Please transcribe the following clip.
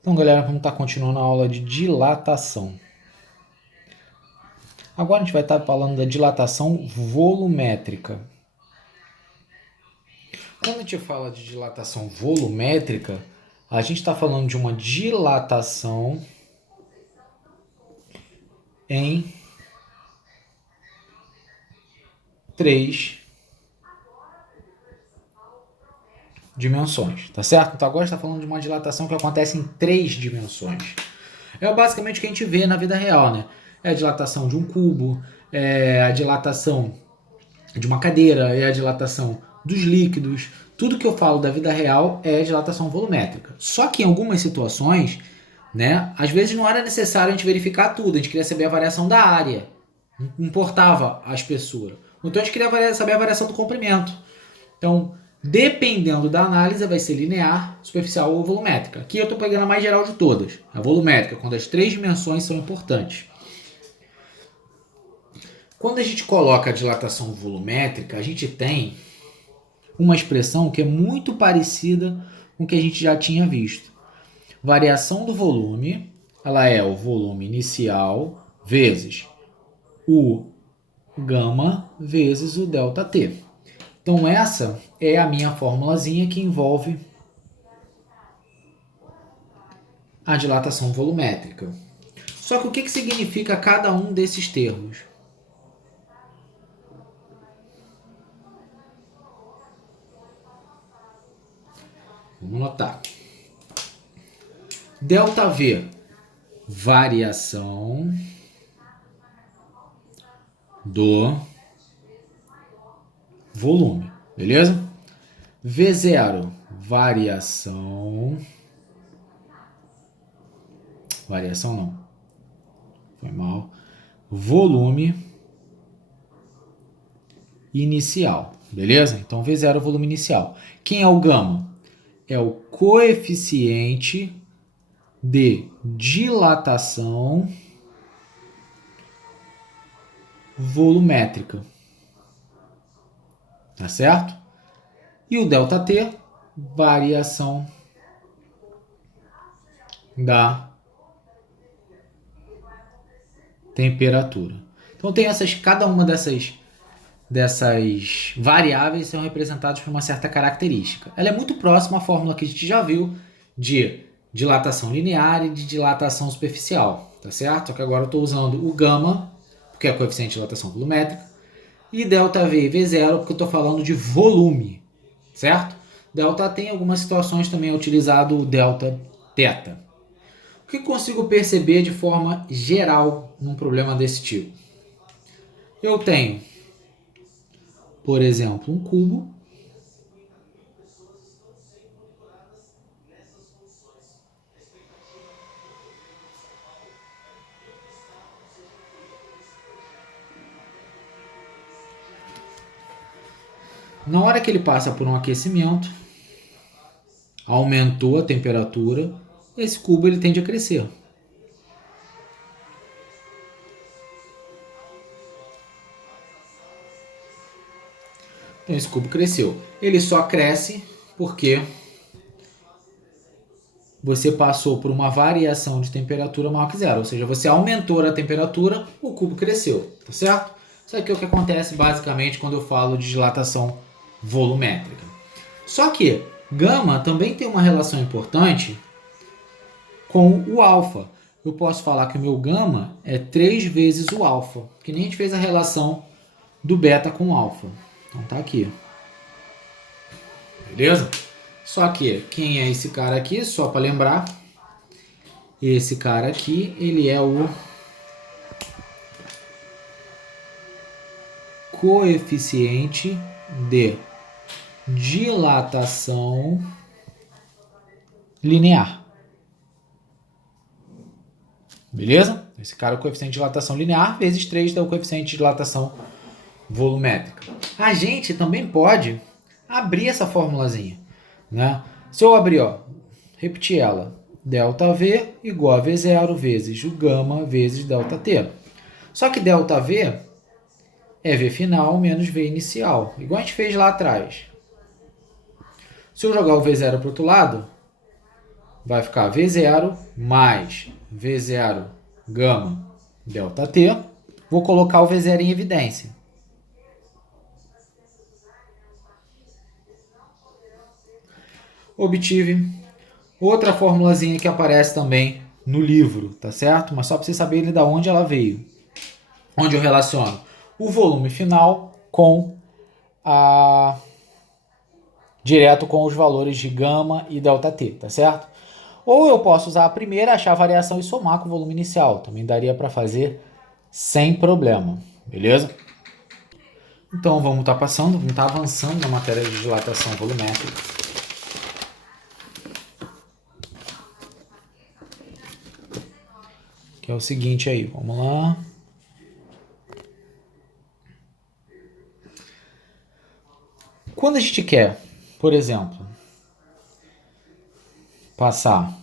Então, galera, vamos estar continuando a aula de dilatação. Agora a gente vai estar falando da dilatação volumétrica. Quando a gente fala de dilatação volumétrica, a gente está falando de uma dilatação em três dimensões, tá certo? Então agora a gente está falando de uma dilatação que acontece em três dimensões. É basicamente o que a gente vê na vida real, né? É a dilatação de um cubo, é a dilatação de uma cadeira, é a dilatação dos líquidos. Tudo que eu falo da vida real é dilatação volumétrica. Só que em algumas situações, né, às vezes não era necessário a gente verificar tudo, a gente queria saber a variação da área. Não importava a espessura. Então a gente queria saber a variação do comprimento. Então, dependendo da análise, vai ser linear, superficial ou volumétrica. Aqui eu estou pegando a mais geral de todas, a volumétrica, quando as três dimensões são importantes. Quando a gente coloca a dilatação volumétrica, a gente tem uma expressão que é muito parecida com o que a gente já tinha visto. Variação do volume, ela é o volume inicial vezes o gama vezes o ΔT. Então essa é a minha formulazinha que envolve a dilatação volumétrica. Só que o que significa cada um desses termos? Vamos notar. ΔV, variação do volume, beleza? V0, variação não, foi mal, volume inicial, beleza? Então V0 é o volume inicial. Quem é o gama? É o coeficiente de dilatação volumétrica, tá certo? E o ΔT, variação da temperatura. Então tem cada uma dessas variáveis são representadas por uma certa característica. Ela é muito próxima à fórmula que a gente já viu de dilatação linear e de dilatação superficial, tá certo? Só que agora eu estou usando o gama, porque é o coeficiente de dilatação volumétrica, e ΔV e V0, porque eu estou falando de volume, certo? ΔT, em algumas situações também é utilizado o Δθ. O que consigo perceber de forma geral num problema desse tipo? Eu tenho, por exemplo, um cubo na hora que ele passa por um aquecimento, aumentou a temperatura, esse cubo ele tende a crescer. Então esse cubo cresceu. Ele só cresce porque você passou por uma variação de temperatura maior que zero. Ou seja, você aumentou a temperatura, o cubo cresceu, tá certo? Isso aqui é o que acontece basicamente quando eu falo de dilatação volumétrica. Só que gama também tem uma relação importante com o alfa. Eu posso falar que o meu gama é 3 vezes o alfa, que nem a gente fez a relação do beta com o alfa. Então tá aqui. Beleza? Só que quem é esse cara aqui, só para lembrar, esse cara aqui, ele é o coeficiente de dilatação linear. Beleza? Esse cara é o coeficiente de dilatação linear, vezes 3 é o coeficiente de dilatação volumétrica. A gente também pode abrir essa formulazinha, né? Se eu abrir, repetir ela, ΔV igual a V0 vezes o gama vezes ΔT. Só que ΔV é V final menos V inicial, igual a gente fez lá atrás. Se eu jogar o V0 para o outro lado, vai ficar V0 mais V0 gama delta T. Vou colocar o V0 em evidência. Obtive outra formulazinha que aparece também no livro, tá certo? Mas só para vocês saberem de onde ela veio. Onde eu relaciono o volume final com direto com os valores de gama e delta T, tá certo? Ou eu posso usar a primeira, achar a variação e somar com o volume inicial. Também daria para fazer sem problema, beleza? Então vamos estar passando, vamos estar avançando na matéria de dilatação volumétrica. Que é o seguinte aí, vamos lá. Quando a gente quer, por exemplo, passar